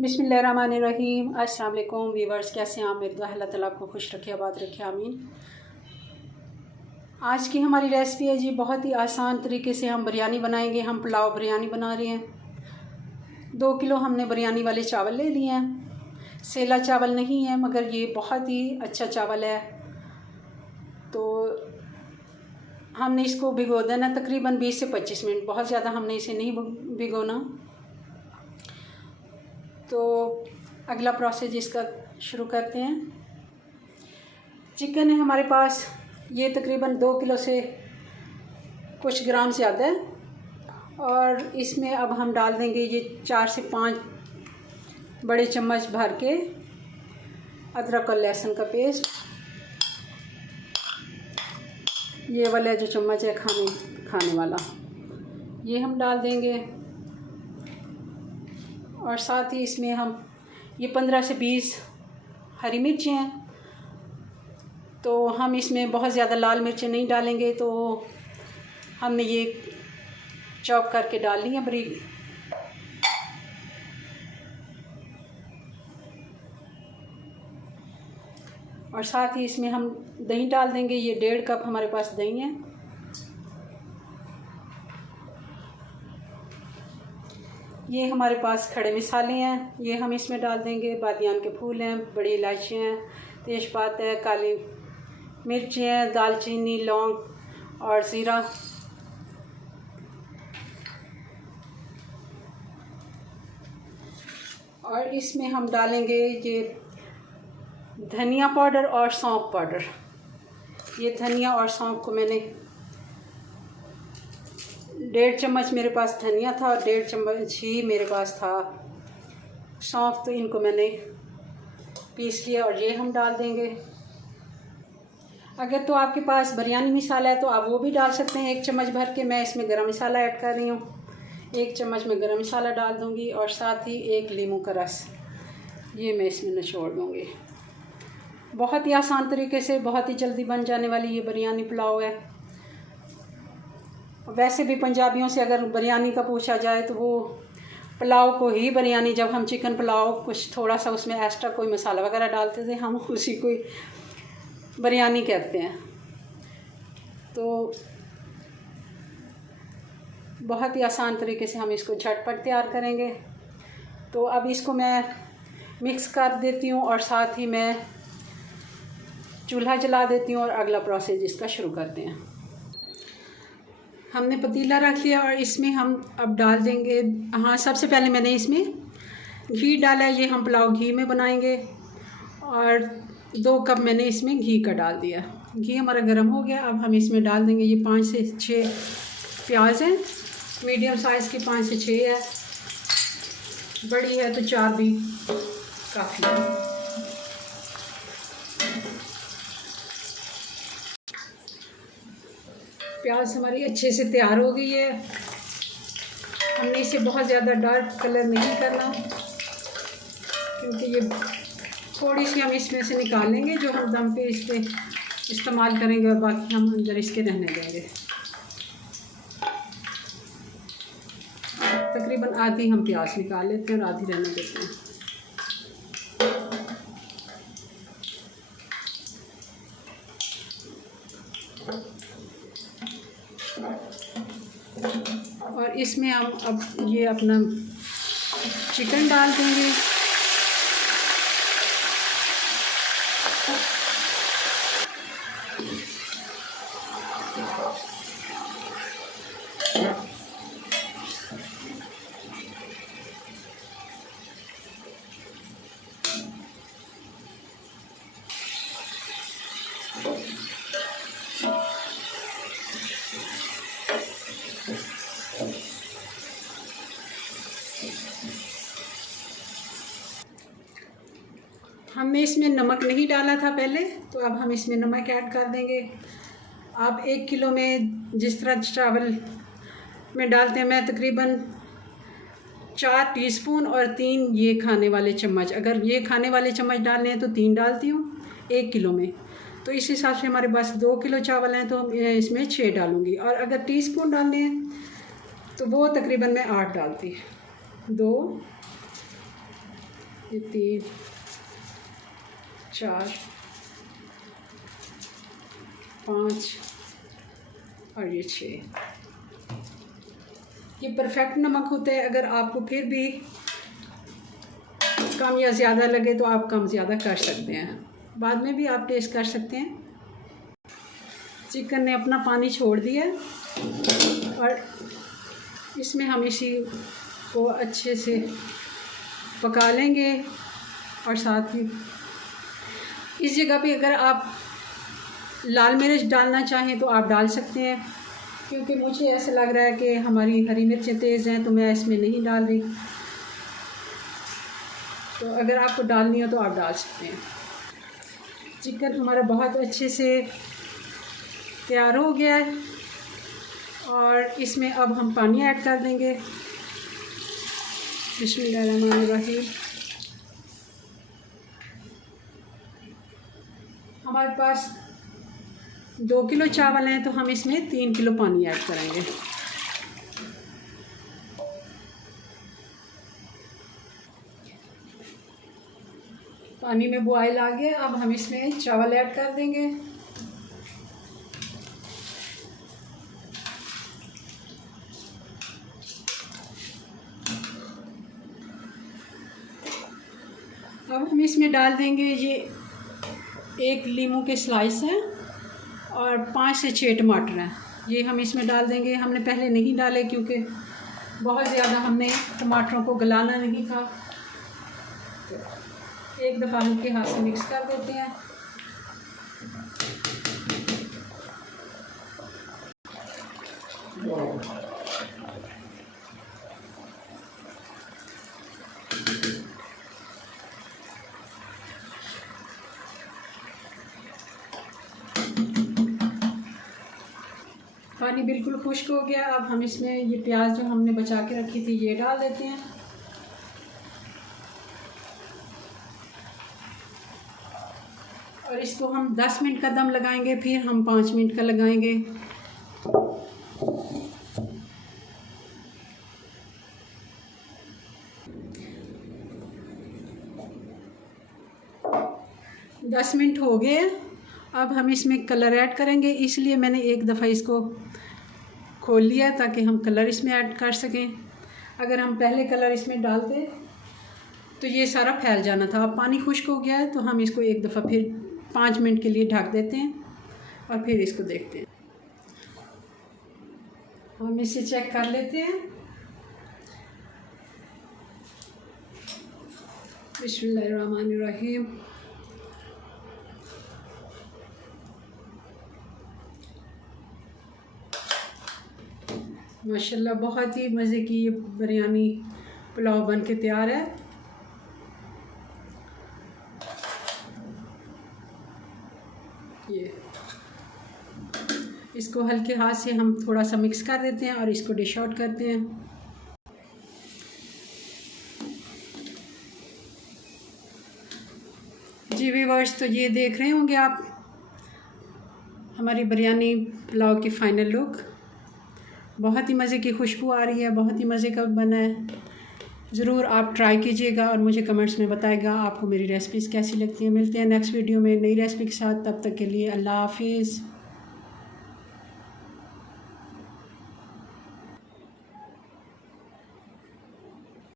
बिस्मिल्लाहिर्रहमानिर्रहीम। अस्सलाम वालेकुम व्यूवर्स, कैसे हैं आप? मेरी दुआ है अल्लाह ताला आपको खुश रखे, आबाद रखे, आमीन। आज की हमारी रेसिपी है जी, बहुत ही आसान तरीके से हम बिरयानी बनाएंगे। हम पुलाव बिरयानी बना रहे हैं। 2 किलो हमने बिरयानी वाले चावल ले लिए हैं। सेला चावल नहीं है, मगर ये बहुत ही अच्छा चावल है। तो हमने इसको भिगो देना तकरीबन 20 से 25 मिनट, बहुत ज़्यादा हमने इसे नहीं भिगोना। तो अगला प्रोसेस इसका शुरू करते हैं। चिकन है हमारे पास, ये तकरीबन 2 किलो से कुछ ग्राम ज़्यादा है। और इसमें अब हम डाल देंगे ये 4 से 5 बड़े चम्मच भर के अदरक और लहसुन का पेस्ट। ये वाला जो चम्मच है खाने वाला, ये हम डाल देंगे। और साथ ही इसमें हम ये 15 से 20 हरी मिर्चें हैं। तो हम इसमें बहुत ज़्यादा लाल मिर्चें नहीं डालेंगे, तो हमने ये चॉप करके डाल ली है बारीक। और साथ ही इसमें हम दही डाल देंगे। ये 1.5 कप हमारे पास दही है। ये हमारे पास खड़े मसाले हैं, ये हम इसमें डाल देंगे। बादियान के फूल हैं, बड़ी इलायचियाँ हैं, तेज़पात है, काली मिर्ची हैं, दालचीनी, लौंग और ज़ीरा। और इसमें हम डालेंगे ये धनिया पाउडर और सौंफ पाउडर। ये धनिया और सौंफ को मैंने 1.5 चम्मच मेरे पास धनिया था और 1.5 चम्मच ही मेरे पास था सौंफ, तो इनको मैंने पीस लिया और ये हम डाल देंगे। अगर तो आपके पास बिरयानी मसाला है तो आप वो भी डाल सकते हैं 1 चम्मच भर के। मैं इसमें गरम मसाला ऐड कर रही हूँ, 1 चम्मच में गरम मसाला डाल दूँगी। और साथ ही 1 नींबू का रस, ये मैं इसमें निचोड़ दूँगी। बहुत ही आसान तरीके से, बहुत ही जल्दी बन जाने वाली ये बिरयानी पुलाव है। वैसे भी पंजाबियों से अगर बिरयानी का पूछा जाए तो वो पुलाव को ही बिरयानी, जब हम चिकन पुलाव कुछ थोड़ा सा उसमें एक्स्ट्रा कोई मसाला वगैरह डालते थे, हम उसी को बिरयानी कहते हैं। तो बहुत ही आसान तरीके से हम इसको झटपट तैयार करेंगे। तो अब इसको मैं मिक्स कर देती हूँ और साथ ही मैं चूल्हा जला देती हूँ और अगला प्रोसेस इसका शुरू करते हैं। हमने पतीला रख लिया और इसमें हम अब डाल देंगे, हाँ सबसे पहले मैंने इसमें घी डाला है। ये हम पुलाव घी में बनाएंगे। और 2 कप मैंने इसमें घी का डाल दिया। घी हमारा गर्म हो गया। अब हम इसमें डाल देंगे ये 5 से 6 प्याज हैं, मीडियम साइज़ की 5 से 6 है, बड़ी है तो 4 भी काफ़ी है। प्याज हमारी अच्छे से तैयार हो गई है। हमने इसे बहुत ज़्यादा डार्क कलर नहीं करना, क्योंकि ये थोड़ी सी हम इसमें से निकाल लेंगे जो हम दम पे इस पर इस्तेमाल करेंगे, और बाकी हम अंदर इसके रहने देंगे। तकरीबन आधी हम प्याज निकाल लेते हैं और आधी रहने देते हैं। और इसमें हम अब ये अपना चिकन डाल देंगे। हमने इसमें नमक नहीं डाला था पहले, तो अब हम इसमें नमक ऐड कर देंगे। आप 1 किलो में जिस तरह चावल में डालते हैं, मैं तकरीबन 4 टीस्पून और 3 ये खाने वाले चम्मच, अगर ये खाने वाले चम्मच डालने हैं तो 3 डालती हूँ 1 किलो में। तो इस हिसाब से हमारे पास 2 किलो चावल हैं, तो इसमें 6 डालूँगी। और अगर टीस्पून डालने हैं तो वो तकरीबन मैं 8 डालती। 2 ये 3 4 5 और ये 6। ये परफेक्ट नमक होता है। अगर आपको फिर भी कम या ज़्यादा लगे तो आप कम ज़्यादा कर सकते हैं, बाद में भी आप टेस्ट कर सकते हैं। चिकन ने अपना पानी छोड़ दिया और इसमें हम इसी को अच्छे से पका लेंगे। और साथ ही इस जगह पे अगर आप लाल मिर्च डालना चाहें तो आप डाल सकते हैं, क्योंकि मुझे ऐसा लग रहा है कि हमारी हरी मिर्चें तेज़ हैं तो मैं इसमें नहीं डाल रही। तो अगर आपको डालनी हो तो आप डाल सकते हैं। चिकन हमारा बहुत अच्छे से तैयार हो गया है और इसमें अब हम पानी ऐड कर देंगे। बिस्मिल्लाहिर्रहमानिर्रहीम। हमारे पास 2 किलो चावल हैं तो हम इसमें 3 किलो पानी ऐड करेंगे। पानी में बॉयल आ गया, अब हम इसमें चावल ऐड कर देंगे। अब हम इसमें डाल देंगे ये 1 लीमू के स्लाइस हैं और 5 से 6 टमाटर हैं। ये हम इसमें डाल देंगे। हमने पहले नहीं डाले क्योंकि बहुत ज़्यादा हमने टमाटरों को गलाना नहीं था। तो एक दफ़ा हल्के हाथ से मिक्स कर देते हैं। पानी बिल्कुल खुश्क हो गया। अब हम इसमें ये प्याज जो हमने बचा के रखी थी ये डाल देते हैं। और इसको हम 10 मिनट का दम लगाएंगे, फिर हम 5 मिनट का लगाएंगे। दस मिनट हो गए। अब हम इसमें कलर ऐड करेंगे, इसलिए मैंने एक दफ़ा इसको खोल लिया ताकि हम कलर इसमें ऐड कर सकें। अगर हम पहले कलर इसमें डालते तो ये सारा फैल जाना था। अब पानी खुश्क हो गया है तो हम इसको एक दफ़ा फिर 5 मिनट के लिए ढक देते हैं और फिर इसको देखते हैं। हम इसे चेक कर लेते हैं। बिस्मिल्लाहिर्रहमानिर्रहीम। माशाल्लाह बहुत ही मज़े की ये बिरयानी पुलाव बन के तैयार है। ये इसको हल्के हाथ से हम थोड़ा सा मिक्स कर देते हैं और इसको डिश आउट करते हैं। जी व्यूअर्स, तो ये देख रहे होंगे आप हमारी बिरयानी पुलाव की फ़ाइनल लुक। बहुत ही मज़े की खुशबू आ रही है, बहुत ही मज़े का बना है। ज़रूर आप ट्राई कीजिएगा और मुझे कमेंट्स में बताएगा आपको मेरी रेसिपीज़ कैसी लगती हैं। मिलते हैं नेक्स्ट वीडियो में नई रेसिपी के साथ। तब तक के लिए अल्लाह हाफिज़।